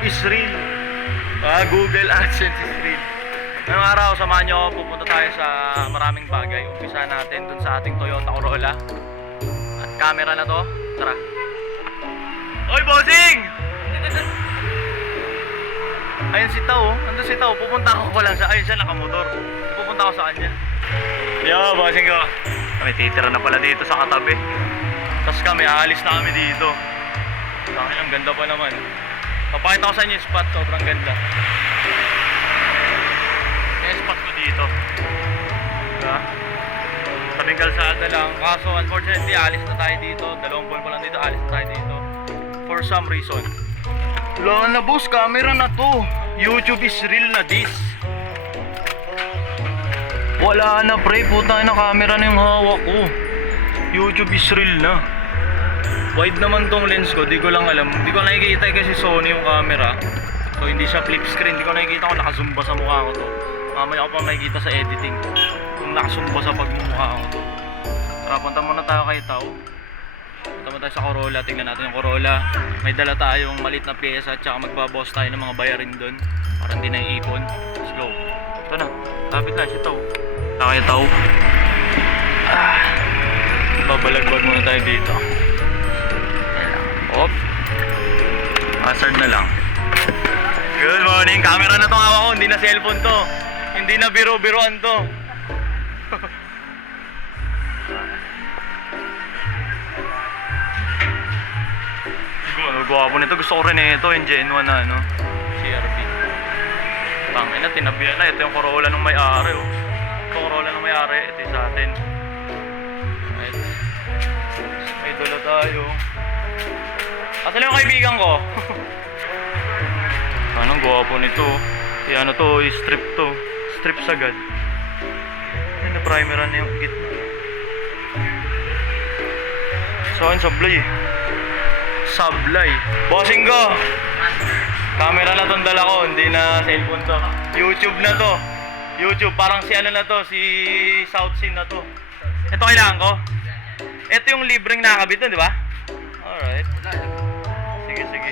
YouTube is real. Google AdSense is real. Ngayong araw, samahan nyo ako, pupunta tayo sa maraming bagay. Umpisa natin dun sa ating Toyota Corolla. At camera na to, tara. Oy, bossing! Ayun si Tao, nandun si Tao, pupunta ako lang siya. Ayun siya, nakamotor. Pupunta ako sa kanya. Yo, bossing ko. Kami titira na pala dito sa katabi. Tapos kami, aalis na kami dito. Bakit ang ganda pa naman. Papakita ko sa inyo yung spot, sobrang ganda. Yung spot ko dito. Diba? Tabing kalsada lang. Kaso unfortunately, alis na tayo dito. 2 buwan pa lang dito, alis na tayo dito. For some reason. Wala na boss, camera na to. YouTube is real na this. Wala na pre, puta na camera na yung hawak ko. YouTube is real na. Wide naman tong lens ko, di ko lang alam. Di ko nakikita kasi Sony yung camera. So hindi siya flip screen, di ko nakikita kung nakazoom ba sa mukha ko to. Mamaya ko pa makikita sa editing kung nakazoom ba sa pagmumukha ko to. Tara, punta muna tayo kay Tao. Punta muna tayo sa Corolla, tingnan natin yung Corolla. May dala tayong maliit na pyesa at saka magbabawas tayo ng mga bayarin doon para hindi na iipon. Let's go. Ito na, lapit na si Tao. Kaya Tao. Babalagbag muna tayo dito. Op. Hazard na lang. Good morning. Camera na tong hawak ko. Hindi na cellphone to. Hindi na biro-biroan to. Gwapo nito. Gusto ko rin ito. Yung Gen 1 na ano. CRV. Tangina, tinabihan na. Ito yung Corolla ng may-ari. Oh. Ito Corolla ng may-ari. Ito yung sa atin. Right. May dala tayo. Asal yung kaibigan ko? Anong gwapo nito? Ano to? Strip to. Strip sagad. Ay, na-primeran na yung gitna. So, ang sablay. Sablay. Bossing ko! Camera na tong dala ko. Hindi na cellphone to. YouTube na to. YouTube. Parang si ano na to. Si South Scene na to. Ito kailangan ko. Ito yung libreng nakakabit na, di ba? Alright. Sige, sige.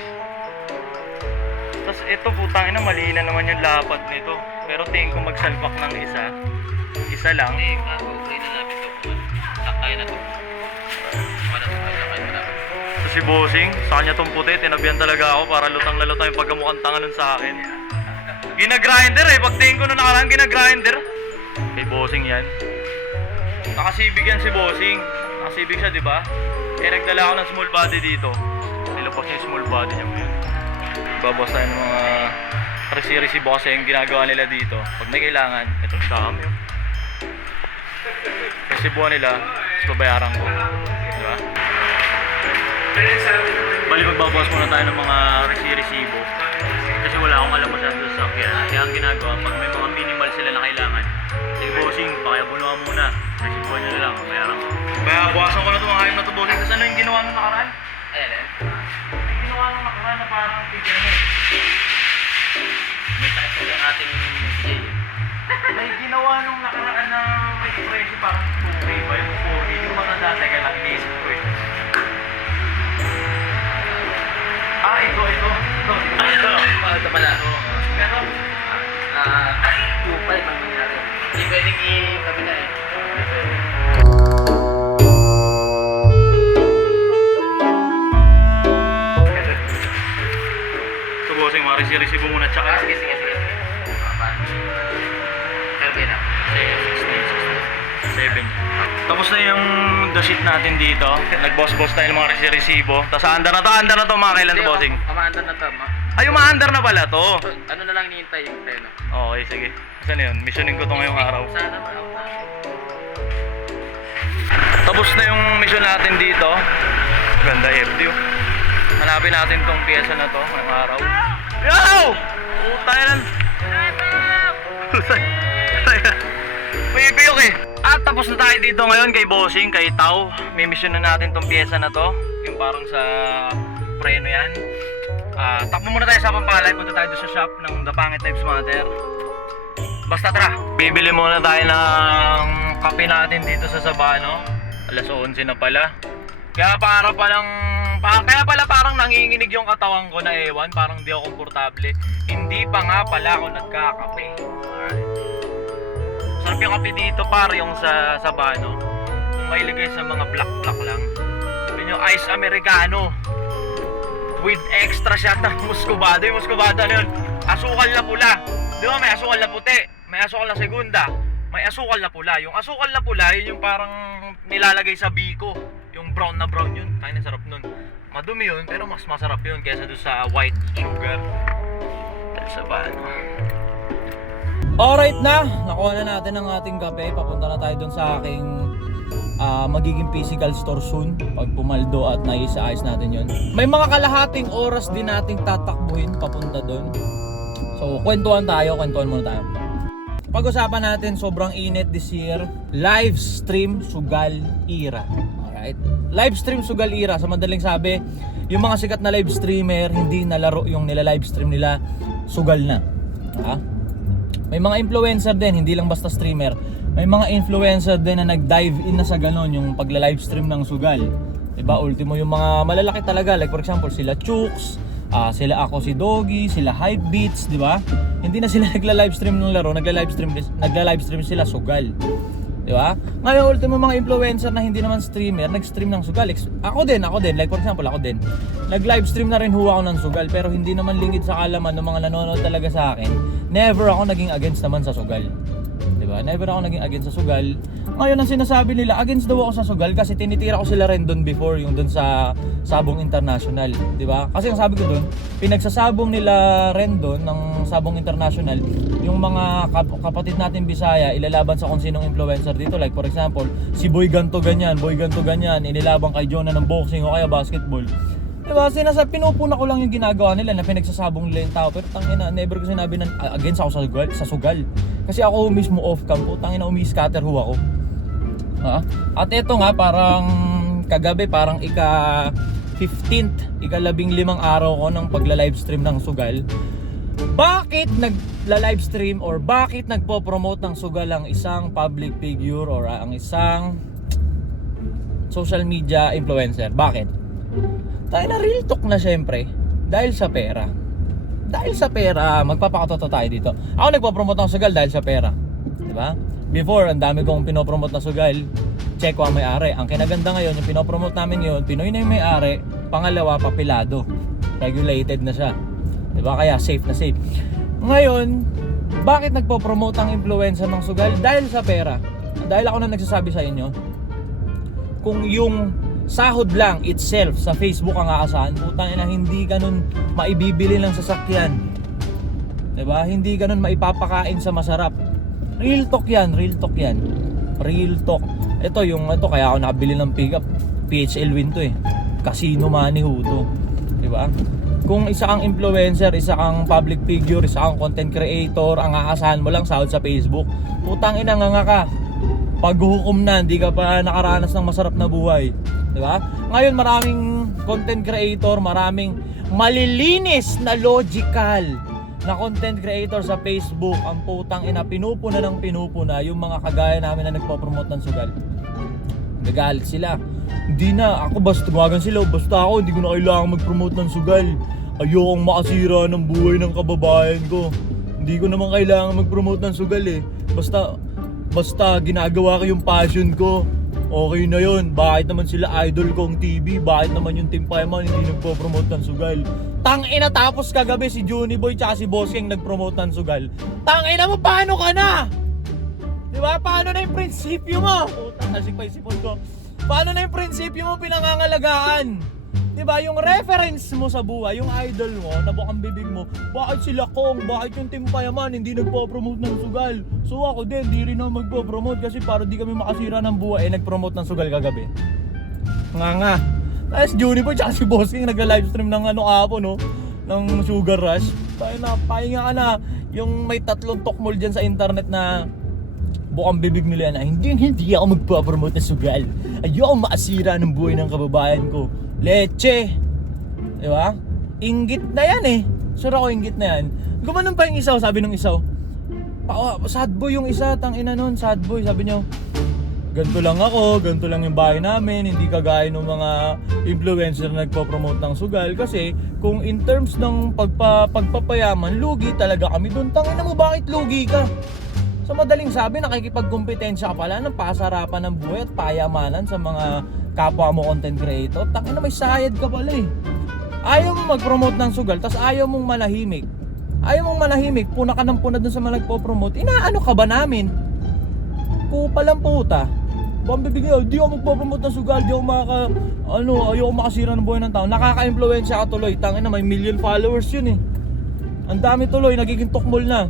Tapos ito, putang ina, mali na naman yung lapad nito. Pero tingin ko magsalpak ng isa. Isa lang. Hindi, mag-okay na namin ito. Sakay na ito. So si Bossing, sa kanya tong puti, tinabihan talaga ako para lutang na lutang yung pagkamukhang tanga nun sa akin. Ginagrinder eh, pag tingin ko nung nakaraan, ginagrinder. Kay Bossing yan. Nakasibig yan si Bossing. Nakasibig siya, di ba? Eh, nagdala ako ng small body dito. Nilabas niya yung small body niya ngayon. Babawas tayo ng mga resi-resibo kasi yung ginagawa nila dito. Pag may kailangan, ito dami yun. Resibuhan nila, tapos babayaran ko. Di ba? Bali, magbabawas muna tayo ng mga resi-resibo. Kasi wala akong alam masyado sa sakyan. Kaya ang ginagawa, pag may mga minimal sila na kailangan, hey bossing, pakiabunuhan muna. Resibuhan nyo na lang, bayaran ko. Kaya buwasan ko na itong hype na ito, bossing. Kasi ano yung ginawa nung nakaraan? Ayan eh. Yung ginawa nung nakaraan na parang bigyan mo. May sakit yung ating DJ. May ginawa nung nakaraan na may presyo parang 2K ba yung 4K. Yung mga dati kaya lang inisip ko eh. Ito. Ito pala. Pero, 2.5 ang nangyari. Hindi pwedeng i-kabila eh. so bossing, marisi-resibo muna tsaka. Sige. Kalbi na. 7. Tapos na yung the sheet natin dito. Nag-boss-boss tayo ng mga resi-resibo. Tapos andar na to mga kailan to, bossing? Kamaandar na to. Ay, umaandar na pala to. So, ano na lang hinihintay yung preno? Okay, sige. Saan yun? Missionin ko to ngayong araw. Sana ba? Tapos na yung mission natin dito. Ganda FD. Hanapin natin tong pyesa na to ngayong araw. Yo! Tayo lang. Pipiyok eh. At tapos na tayo dito ngayon kay Bossing, kay Tao. May mission na natin tong pyesa na to. Yung parang sa preno yan. Takbo muna tayo sa Pampalay. Punta tayo doon sa shop ng The Pangit Types Matter. Basta tara. Bibili muna tayo ng kape natin dito sa Sabano. Alas 11 na pala. Kaya para palang kaya pala parang nanginginig yung katawan ko na ewan, parang di ako komportable. Hindi pa nga pala ako nagkakape. Alright. Sarap yung kape dito par, yung sa Sabano. Kung mailigay sa mga black lang. Yun yung ice americano. With extra shot ng muscovado. Yung muscovado na yun, asukal na pula. Di ba may asukal na puti, may asukal na segunda, may asukal na pula. Yung asukal na pula, yun yung parang nilalagay sa biko. Yung brown na brown yun, kaya sarap nun. Madumi yun, pero mas masarap yun kaysa doon sa white sugar. Sa Sabano. Alright na, nakuha na natin ang ating kape. Papunta na tayo doon sa aking magiging physical store soon pag pumaldo at naisaayos natin yun. May mga kalahating oras din nating tatakbuhin papunta doon. So kwentuhan muna tayo. Pag-usapan natin, sobrang init this year. Live stream Sugal Era. Alright, live stream Sugal Era, sa madaling sabi, yung mga sikat na live streamer hindi nalaro yung nila-live stream nila, sugal na. May mga influencer din, hindi lang basta streamer. May mga influencer din na nag-dive in na sa ganon, yung pagla-live stream ng sugal. Diba? Ultimo yung mga malalaki talaga, like for example sila Chooks, sila Ako si Doggy, sila Hypebeats, diba? Hindi na sila nagla-live stream ng laro, nagla-live stream sila sugal. Diba? Ngayon ultimo mga influencer na hindi naman streamer, nag-stream ng sugal. Ako din, like for example ako din. Nag-live stream na rin ako ng sugal, pero hindi naman lingid sa kalaman ng mga nanonood talaga sa akin. Never ako naging against naman sa sugal. Diba? Never ako naging against sa sugal. Ngayon ang sinasabi nila, against daw ako sa sugal kasi tinitira ko sila rin doon before, yung doon sa Sabong International. Diba? Kasi ang sabi ko doon, pinagsasabong nila rin doon ng Sabong International yung mga kapatid natin Bisaya ilalaban sa kung sinong influencer dito. Like for example, si Boy Ganto ganyan, inilaban kay Jonah ng boxing o kaya basketball. Diba? Pinupuna ko lang yung ginagawa nila na pinagsasabong nila yung tao. Pero tangina, never ko sinabi na against ako sa sugal. Kasi ako mismo off-cam po, tangina umi-scatter ho ako. At eto nga, parang kagabi, parang ika-15th, ika-15 araw ko ng pagla-livestream ng sugal. Bakit nagla-livestream or bakit nagpo-promote ng sugal ang isang public figure or ang isang social media influencer? Bakit? Tayo na real talk na syempre. Dahil sa pera. Dahil sa pera, magpapakatoto tayo dito. Ako nagpo-promote ng sugal dahil sa pera. Diba? Before, ang dami kong pinopromote na sugal. Check ko ang may-ari. Ang kinaganda ngayon, yung pinopromote namin yun, Pinoy na yung may-ari. Pangalawa, papilado. Regulated na siya. Diba? Kaya safe na safe. Ngayon, bakit nagpo-promote ang influencer ng sugal? Dahil sa pera. Dahil ako na nagsasabi sa inyo, kung yung sahod lang itself sa Facebook ang aasahan, putang ina, hindi ganun maibibili ng sasakyan. Diba? Hindi ganun maipapakain sa masarap. Real talk yan. Real talk. Ito kaya ako nakabili ng pickup. PHL win to eh. Casino money ho to. Diba? Kung isa kang influencer, isa kang public figure, isa kang content creator, ang aasahan mo lang sahod sa Facebook, putang ina nga ka. Paghuhukom na, hindi ka pa nakaranas ng masarap na buhay. Diba? Ngayon maraming content creator, maraming malilinis na logical na content creator sa Facebook. Ang putang ina, pinupuna yung mga kagaya namin na nagpo-promote ng sugal. Nagalit sila. Hindi na, ako basta tumagan sila, basta ako hindi ko na kailangan mag-promote ng sugal. Ayokong makasira ng buhay ng kababayan ko. Hindi ko naman kailangan mag-promote ng sugal eh. Basta ginagawa ko yung passion ko, okay na yun. Bakit naman sila idol kong TV? Bakit naman yung Team Fireman hindi nagpo-promote ng sugal? Tangina, tapos kagabi si Juniboy tsaka si Bossing nag-promote ng sugal. Tangina mo, paano ka na? Diba? Paano na yung prinsipyo mo? Putang, nasik pa yung sipon ko. Paano na yung prinsipyo mo pinangangalagaan? Diba? Yung reference mo sa buhay, yung idol mo, nabukang bibig mo, bakit sila Kong, bakit yung Team Payaman hindi nagpo-promote ng sugal? So ako din, di rin ako magpo-promote kasi para di kami makasira ng buhay, nag-promote ng sugal kagabi. Nga. Tapos Juniper tsaka si Bossing nagla-livestream ng no? Ng Sugar Rush. Pahinga ka na, yung may 3 tokmol dyan sa internet na bukang bibig nila na hindi ako magpo-promote ng sugal. Ayoko makasira ng buhay ng kababayan ko. Leche. Diba? Inggit na yan eh. Sure ako inggit na yan. Gumanon pa yung isaw, sabi ng isaw. Sad boy yung isa, tangina nun, sad boy. Sabi nyo, ganito lang ako, ganito lang yung bahay namin, hindi kagaya ng mga influencer na nagpo-promote ng sugal. Kasi kung in terms ng pagpapayaman, lugi talaga kami doon. Tangina mo, bakit lugi ka? Sa madaling sabi, nakikipagkompetensya ka pala ng pasarapan ng buhay at payamanan sa mga kapwa mo content creator. Tangina, may sayad ka pala eh. Ayaw mo mag-promote ng sugal, tas ayaw mong manahimik. Ayaw mong manahimik, puna ka ng puna dun sa mga nagpo-promote. Inaano ka ba namin? Kupa lang puta. Bang bibigyan, di ako magpo-promote ng sugal, di ako ayoko makasira ng buhay ng tao. Nakaka-impluwensya ka tuloy. Tangina, may million followers yun eh. Ang dami tuloy, nagiging tukmol na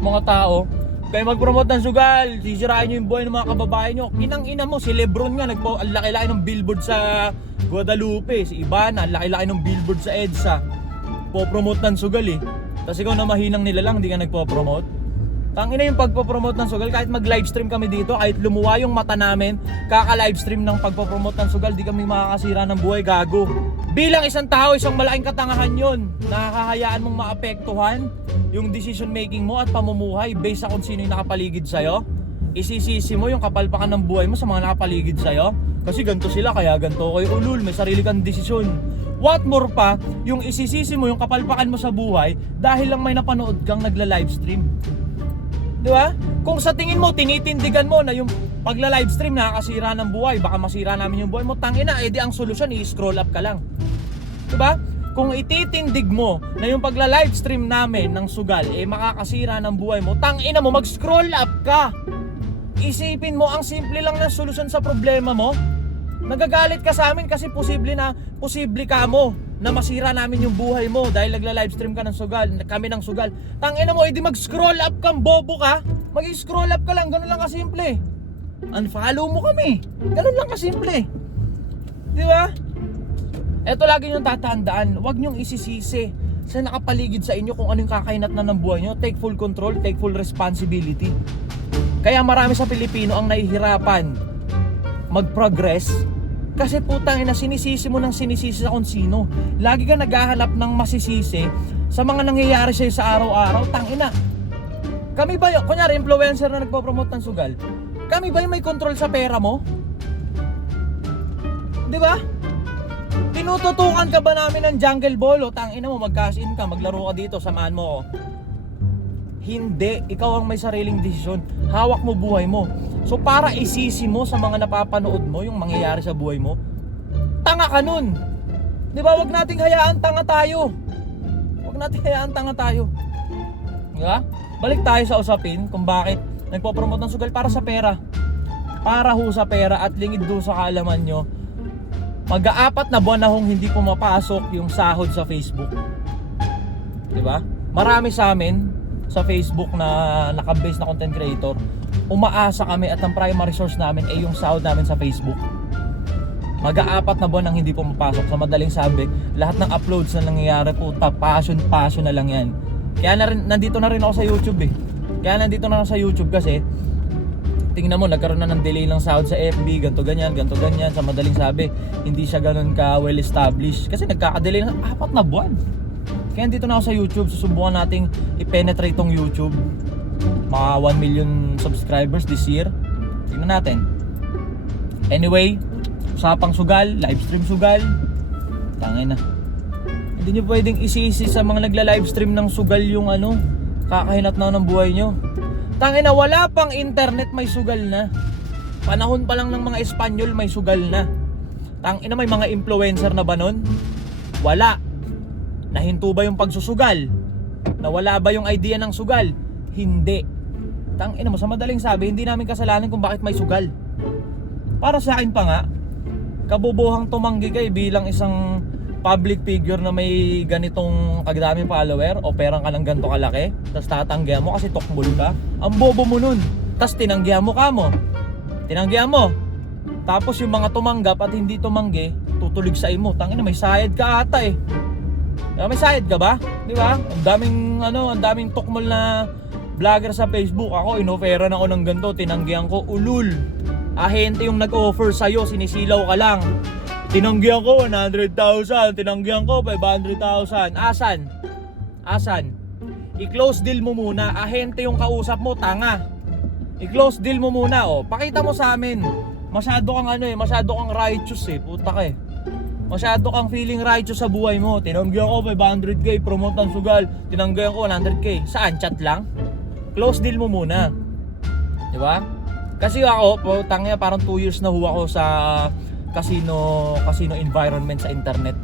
mga tao. Kaya mag-promote ng sugal, sisirain nyo yung buhay ng mga kababayan nyo. Inang-ina mo, si Lebron nga, ang laki-laki ng billboard sa Guadalupe. Si Ivana, ang laki-laki ng billboard sa EDSA. Po-promote ng sugal eh. Tapos ikaw na mahinang nila lang, hindi ka nagpo-promote. Tangina yung pagpo-promote ng sugal, kahit mag-livestream kami dito, kahit lumuwa yung mata namin, kaka-livestream ng pagpo-promote ng sugal, di kami makakasira ng buhay, gago. Bilang isang tao, isang malaking katangahan yun. Nakakahayaan mong maapektuhan yung decision making mo at pamumuhay based sa kung sino yung nakapaligid sa'yo. Isisisi mo yung kapalpakan ng buhay mo sa mga nakapaligid sa'yo. Kasi ganito sila, kaya ganito kayo ulul, may sarili kang desisyon. What more pa, yung isisisi mo yung kapalpakan mo sa buhay dahil lang may napanood kang nagla-livestream. Di ba? Kung sa tingin mo, tinitindigan mo na yung pagla-livestream nakakasira ng buhay, baka masira namin yung buhay mo, tangina, edi ang solusyon, i-scroll up ka lang. Di ba? Kung ititindig mo na yung pagla-livestream namin ng sugal, makakasira ng buhay mo, tangina mo, mag-scroll up ka. Isipin mo, ang simple lang ng solusyon sa problema mo. Nagagalit ka sa amin kasi posible ka mo na masira namin yung buhay mo dahil nagla-livestream ka ng sugal, kami ng sugal. Tangina mo, edi mag-scroll up kang bobo ka. Mag-scroll up ka lang, ganun lang kasimple. Unfollow mo kami. Ganun lang kasimple. Di ba? Eto lagi niyong tatandaan, huwag niyong isisisi sa nakapaligid sa inyo kung anong kakainat na ng buhay niyo. Take full control, take full responsibility. Kaya marami sa Pilipino ang nahihirapan mag-progress kasi putang ina, sinisisi mo ng sinisisi sa kung sino. Lagi ka naghahanap ng masisisi sa mga nangyayari sa'yo sa araw-araw. Tangina, kami ba yung, kunyari influencer na nagpo-promote ng sugal, kami ba yung may control sa pera mo? Di ba? Tinututukan ka ba namin ng jungle ball? O tangina mo, mag-cash in ka, maglaro ka dito, samahan mo ko. Hindi, ikaw ang may sariling desisyon. Hawak mo buhay mo. So para isisi mo sa mga napapanood mo yung mangyayari sa buhay mo, tanga ka nun. Di ba? Huwag nating hayaan tanga tayo. Huwag nating hayaan tanga tayo. Di ba? Balik tayo sa usapin kung bakit nagpo-promote ng sugal. Para sa pera. Para ho sa pera at lingid do sa kaalaman nyo, mag-aapat na buwan na hong hindi pumapasok yung sahod sa Facebook. Di ba? Marami sa amin sa Facebook na naka-base na content creator, umaasa kami at ang primary source namin ay yung sahod namin sa Facebook. Mag-aapat na buwan nang hindi pumapasok. Sa madaling sabi, lahat ng uploads na nangyayari po, passion na lang yan. Kaya nandito na rin ako sa YouTube eh. Kaya nandito na ako sa YouTube kasi tingnan mo, nagkaroon na ng delay ng sahod sa FB, ganto ganyan. Sa madaling sabi, hindi siya ganun ka well established kasi nagkaka-delay ng 4 na buwan. Kaya dito na ako sa YouTube, susubukan nating i-penetrate tong YouTube. Mga 1 million subscribers this year. Tingnan natin. Anyway, usapang sugal, livestream sugal. Tangin na. Hindi nyo pwedeng isisi sa mga nagla-livestream ng sugal yung kakahinat na ng buhay nyo. Tangin na, wala pang internet may sugal na. Panahon pa lang ng mga Espanyol may sugal na. Tangin na, may mga influencer na ba nun? Wala. Nahinto ba yung pagsusugal? Nawala ba yung idea ng sugal? Hindi. Tangina mo, sa madaling sabi, hindi namin kasalanan kung bakit may sugal. Para sa akin pa nga, kabobohang tumanggi kay bilang isang public figure na may ganitong kagdaming follower o perang ka ng ganito kalaki, tapos tatanggihan mo kasi tokbol ka. Ang bobo mo nun. Tapos tinanggihan mo ka mo. Tinanggihan mo. Tapos yung mga tumanggap at hindi tumanggi, tutulig sa imo. Tangina, may sayad ka ata eh. May sayad ka ba? Di ba? Ang daming tukmol na vlogger sa Facebook. Ako, inoferan ako ng ganito, tinanggihan ko, ulul. Ahente yung nag-offer sa'yo, sinisilaw ka lang. Tinanggihan ko 100,000, tinanggihan ko 500,000. Asan? I-close deal mo muna. Ahente yung kausap mo, tanga. I-close deal mo muna, oh. Pakita mo sa amin. Masyado kang masyado kang righteous eh. Puta ka eh. Masyado kang feeling righteous sa buhay mo. Tinanggihan ko 500k, promote ng sugal. Tinanggihan ko 100k. Saan? Chat lang? Close deal mo muna. Di ba? Kasi ako, tangya parang 2 years na ako sa casino environment sa internet.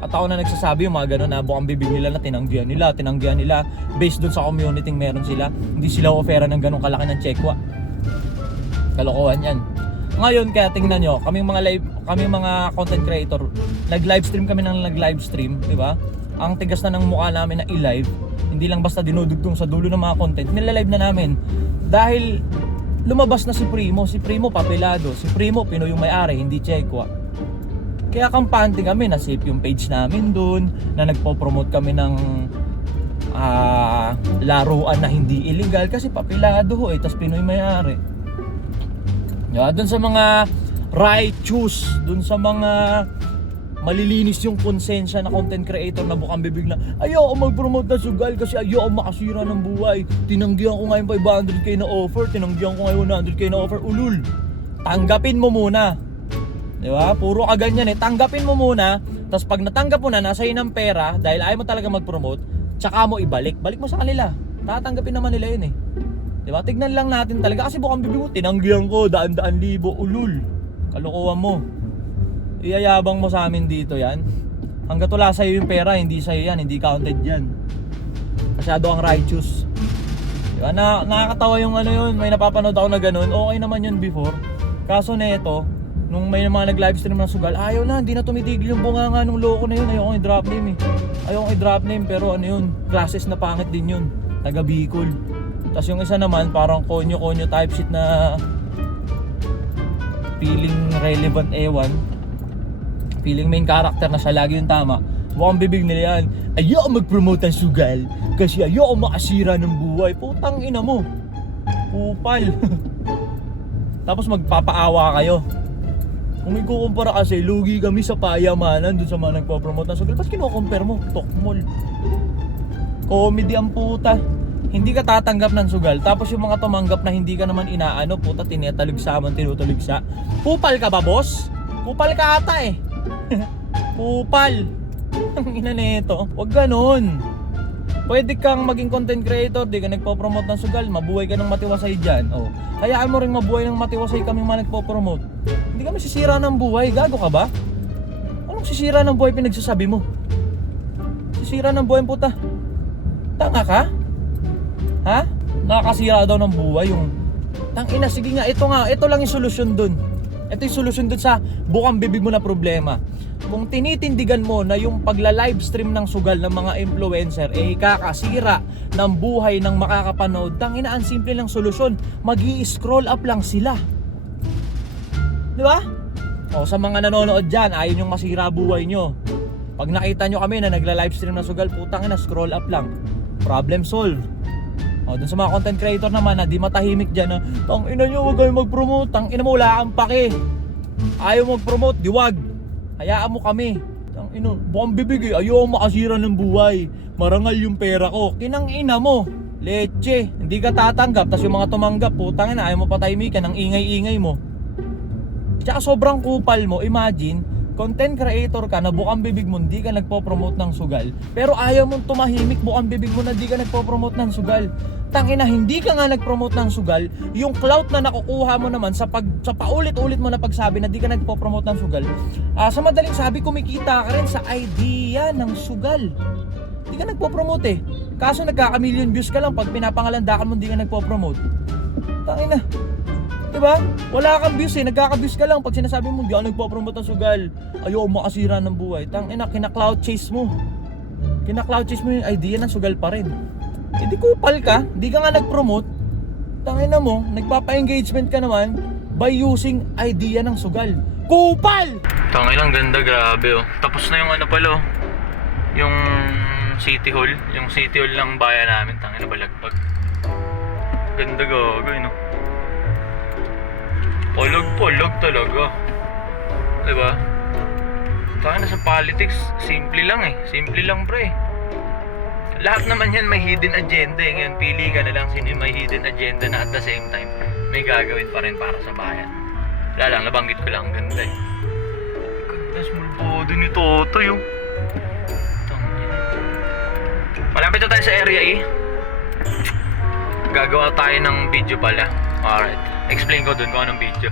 At ako na nagsasabi yung mga gano'n na bukang bibig nila na tinanggihan nila based dun sa community meron sila. Hindi sila offera ng ganong kalaki ng checkwa. Kalokohan yan. Ngayon kaya tingnan nyo, kami mga content creator, nag-livestream kami ng nag-livestream, di ba? Ang tigas na ng mukha namin na i-live, hindi lang basta dinudugtong sa dulo ng mga content, nilalive na namin. Dahil lumabas na si Primo papelado, si Primo Pinoy yung may-ari, hindi checkwa. Kaya kampante kami, na-save yung page namin dun, na nagpo-promote kami ng laruan na hindi illegal kasi papelado ho tas Pinoy may-ari. Dun sa mga righteous, dun sa mga malilinis yung konsensya na content creator na bukang bibig na ayoko mag-promote na sugal kasi ayoko makasira ng buhay. Tinanggihan ko nga yung 500k na offer, tinanggihan ko nga yung 100k na offer. Ulul, tanggapin mo muna. Diba? Puro ka ganyan eh. Tanggapin mo muna, tapos pag natanggap mo na, nasa ng pera dahil ayaw mo talaga mag-promote, tsaka mo ibalik. Balik mo sa kanila. Tatanggapin naman nila yun eh. Diba? Tignan lang natin talaga kasi bukang bibig mo, tinanggihan ko, daan-daan libo, ulul. Kalokohan mo. Iyayabang mo sa amin dito yan. Hanggat wala sa'yo yung pera, hindi sa'yo yan, hindi counted yan. Masyado ang righteous. Diba? Nakakatawa yung yun, may napapanood ako na ganun, okay naman yun before. Kaso na ito, nung may mga nag-livestream ng sugal, ayaw na, hindi na tumitigil yung bunganga nung loko na yun. Ayaw kong i-drop name eh. Ayaw kong i-drop name pero yun, classes na pangit din yun. Taga Bicol. Tapos yung isa naman, parang konyo-konyo type shit na feeling relevant ewan. Feeling main character na siya lagi yung tama. Bukang bibig nila yan. Ayaw mag-promote ng sugal kasi ayaw makasira ng buhay. Putang ina mo. Kupal. Tapos magpapaawa kayo. Kung ikukumpara kasi, lugi kami sa payamanan dun sa mga nagpo-promote ng sugal. Tapos kinukumpare mo, tokmol. Comedy ang puta. Hindi ka tatanggap ng sugal. Tapos yung mga tumanggap na hindi ka naman inaano, puta, tinetaligsa man, tinutuligsa. Kupal ka ba, boss? Kupal ka ata eh. Kupal. Ang ina nito. Huwag ganun. Pwede kang maging content creator, di ka nagpo-promote ng sugal, mabuhay ka ng matiwasay dyan. Oh. Hayaan mo rin mabuhay ng matiwasay kaming mga nagpo-promote. Hindi kami sisira ng buhay. Gago ka ba? Anong sisira ng buhay pinagsasabi mo? Sisira ng buhay, puta. Tanga ka? Ha? Nakakasira daw ng buhay yung tangina. Sige nga, ito lang yung solusyon dun. Ito yung solusyon dun sa bukang bibig mo na problema. Kung tinitindigan mo na yung pagla-livestream ng sugal ng mga influencer kakasira ng buhay ng makakapanood, tangina, ang simple lang solusyon, magi-scroll up lang sila. Di ba? O sa mga nanonood dyan, ayaw yung masira buhay nyo. Pag nakita nyo kami na nagla-livestream ng sugal, putang ina, scroll up lang. Problem solved. O dun sa mga content creator naman na di matahimik dyan na tangina nyo, huwag kayong mag-promote, tangina mo, wala kang pake. Ayaw mag-promote, diwag. Hayaan mo kami. Tangina, bukang bibig eh, ayaw makasira ng buhay. Marangal yung pera ko. Kinang ina mo, leche. Hindi ka tatanggap, tas yung mga tumanggap, putang ina, ayaw mo patahimikan, ang ingay-ingay mo. Tsaka sobrang kupal mo, imagine, content creator ka na bukang bibig mo hindi ka nagpo-promote ng sugal, pero ayaw mong tumahimik, bukang bibig mo na hindi ka nagpo-promote ng sugal. Tangina, hindi ka nga nag-promote ng sugal, yung clout na nakukuha mo naman sa paulit-ulit mo na pagsabi na hindi ka nagpo-promote ng sugal, sa madaling sabi, kumikita ka rin sa idea ng sugal. Hindi ka nagpo-promote eh. Kaso nagkaka-million views ka lang pag pinapangalandakan mo hindi ka nagpo-promote. Tangina. Diba? Wala kang views eh, nagkaka-views ka lang pag sinasabi mo di ako nagpo-promote ng sugal, ayaw makasira ng buhay. Tangina, kina-cloud chase mo. Kina-cloud chase mo yung idea ng sugal pa rin. Hindi kupal ka, di ka nga nag-promote. Tangina mo, nagpapa-engagement ka naman by using idea ng sugal. Kupal! Tangina, ang ganda, grabe oh. Tapos na yung pala oh. Yung City Hall, yung City Hall ng bayan namin, tangina, balagbag. Ganda gago, no? Polog talaga. Diba? Saka na sa politics, simple lang eh. Simple lang pre. lahat naman yan may hidden agenda eh. Ngayon, pili ka na lang sino yung may hidden agenda na at the same time, may gagawin pa rin para sa bayan. Wala lang, nabanggit ko lang, ang ganda eh. Ganda, small body ni Totoy yung. Malapit na tayo sa area eh. Gagawa tayo ng video pala. Alright, explain ko dun kung anong video.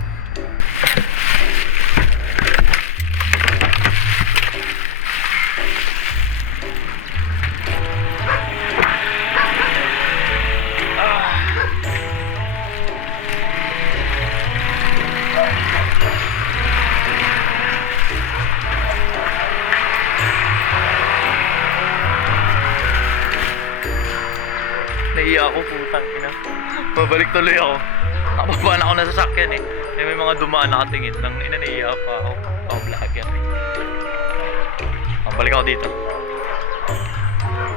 Naiiyak ako, putang ina. Babalik tuloy ako. Nakapabaan ako na sasakyan eh. May mga dumaan nakatingin. Nang ina, naiiyak pa ako. Vlogger. Balik ako dito.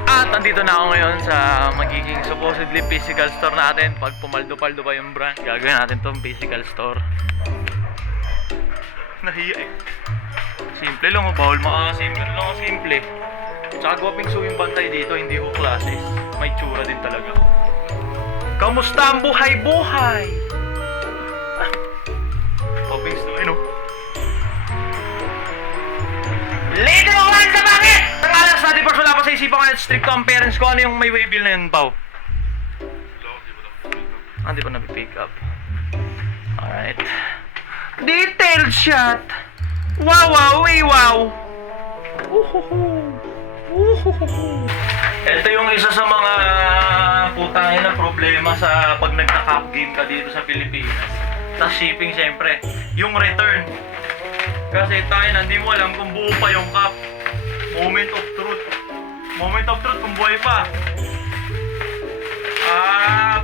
At andito na ako ngayon sa magiging supposedly physical store natin. Pag pumaldo-paldo pa yung brand, gagawin natin tong physical store. Nahiya eh. Simple lang, bawal makasimple lang, simple. Tsaka guwaping yung bantay dito, hindi ko classes. May tsura din talaga. Kamusta ang buhay-buhay? Guwaping suwi, no? Lady mo man sa bakit? Ang alas natin pa wala pa sa isipan ko na strict ang parents ko. Ano yung may waybill na yun, Pao? Hindi pa napipick up. Alright. Detailed shot! Wow, wow, wow! Ito yung isa sa mga putangin na problema sa pag nagka-cup game ka dito sa Pilipinas. Sa shipping syempre, yung return. Kasi tayo hindi mo alam kung buo pa yung cup. Moment of truth. Moment of truth kung buhay pa.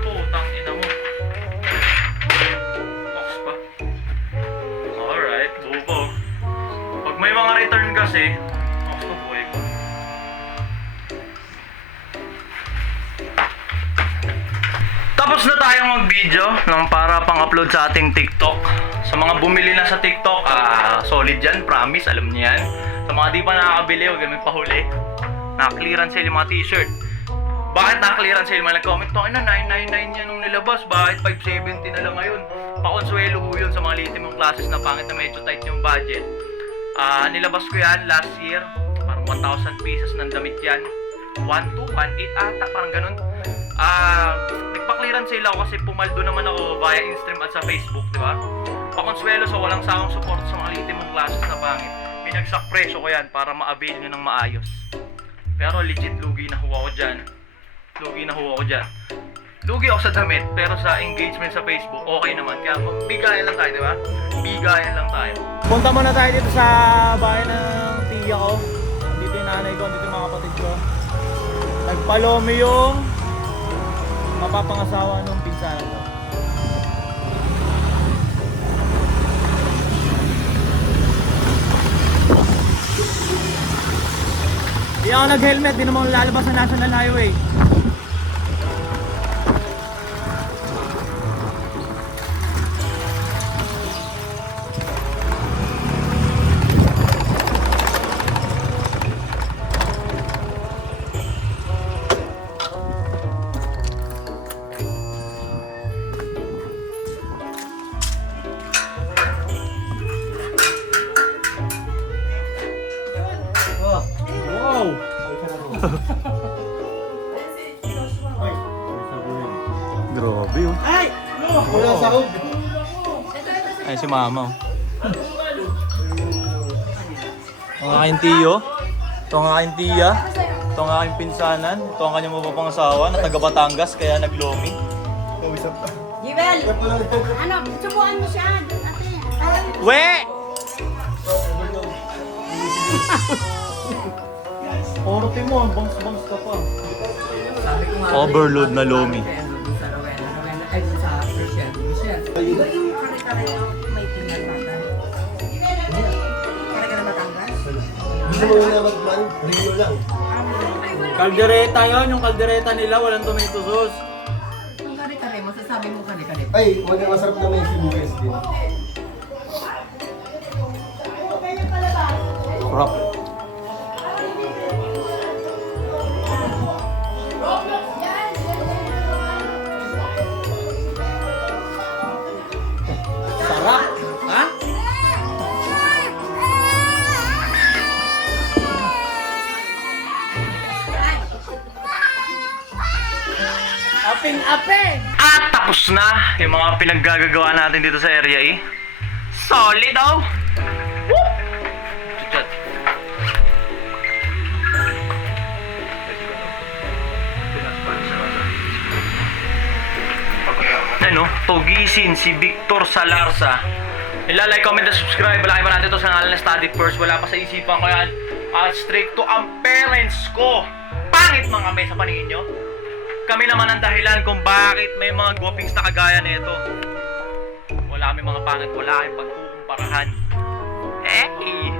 Putang ina mo. Box pa. Alright, buo pa. Pag may mga return kasi, buhay pa. Tapos na tayong mag-video para pang-upload sa ating TikTok. Sa mga bumili na sa TikTok, solid yan, promise, alam niyo yan. Sa mga di pa nakakabili, huwag kami pahuli. Naka-clearance sale yung mga t-shirt. Bakit naka-clearance sale? Mga nag-comment to, 999 yan nung nilabas, bakit 570 na lang ngayon? Pakonsuelo ho yun sa mga litimong classes na pangit na medyo tight yung budget. Nilabas ko yan last year, parang 1,000 pieces ng damit yan. 1,2, 1,8 ata, parang ganun. Nagpa-clearance sale ako kasi pumaldo naman ako via Instagram at sa Facebook, di ba? Pakonsuelo sa walang sawang support sa mga litimong classes na pangit. Binagsak presyo ko yan para ma-avail nyo ng maayos. Pero legit, lugi na ho ako dyan. Lugi ako sa damit, pero sa engagement sa Facebook, okay naman. Kaya magbigayan lang tayo, di ba? Bigayan lang tayo. Punta muna tayo dito sa bahay ng tiya ko. Dito yung nanay ko, dito yung mga kapatid ko. Nagpalomi yung mapapangasawa nung pinsan ko. Di ako nag-helmet, di naman lalabas sa National Highway. Wow! Grabe yun. Ay! Wala sa hog. Ay, si mama. Ang aking tiyo. Ito ang aking tiya. Ito ang aking pinsanan. Ito ang kanyang mapapangasawa na taga Batangas kaya naglomi. Jewel! Ano? Subukan mo siya. We! Orte mo, bangs-bangs ka pa. Overload na lomi. Ay, sa Michelle. Iba yung kare-kare may tingnan mata. Kare-kare Batangas? Gusto mo na mag-plan? Rio lang. Kaldereta yun, yung kaldereta nila, walang tomato sauce. Yung kare-kare, masasabi mo kare-kare. Ay, masarap naman yung sibuyas din. Rock. Aping-ape! At tapos na yung mga pinaggagawa natin dito sa area eh. Solid daw! Woo! Chuchat. Ano? Togisin si Victor Salarsa. Ilalike, comment, and subscribe. Malaki pa natin ito sa ngalan na Study First. Wala pa sa isipan ko yan. At stricto ang parents ko. Pangit mga kami sa paningin nyo. Kami naman ang dahilan kung bakit may mga gwapings na kagaya nito. Wala kami mga pangit. Wala kayong pagkukumparahan. Eh!